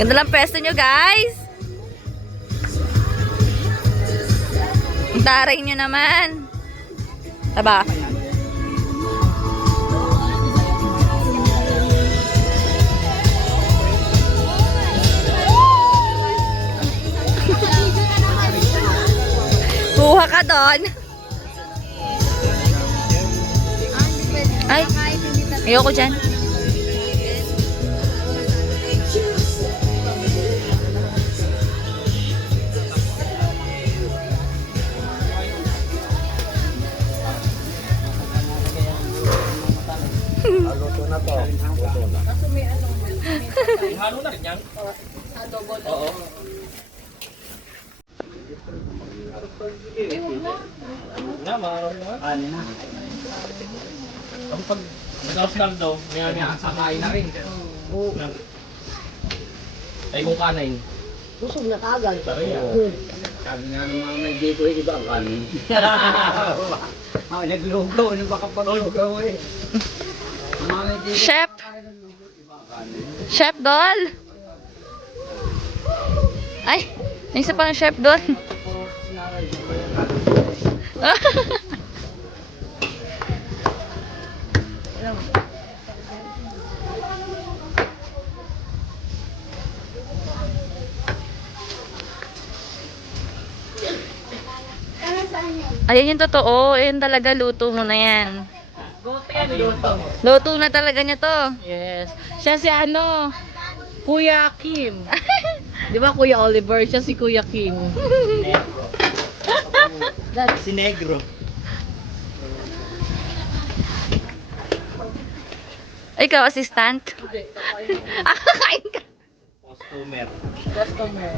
Ganda lang pwesto nyo, guys. Ang taray nyo naman. Taba. Kuha ka doon. Ay, ayoko dyan. Luto na to. Luto na. Halo na rin yan? Oo. Na, maaari na. Ano na? Ang pag nag-ausnal daw, may sakain na rin. Oo. Ay kung kanain. Busog na kagal. Tariya. Sabi nga ng mga may dito iba ang kanin. Naglugaw. Ano ba kapag lugaw eh? Mga may dito. Chef. Chef Dol. Ay, may isa pang chef doon. Ayan yung totoo. Ayan talaga, luto mo na yan. Luto na talaga niya to. Yes. Siya si ano, Kuya Kim. Di ba Kuya Oliver? Siya si Kuya Kim. Si Negro. Ikaw, assistant? Ah, kain ka. Customer. Customer.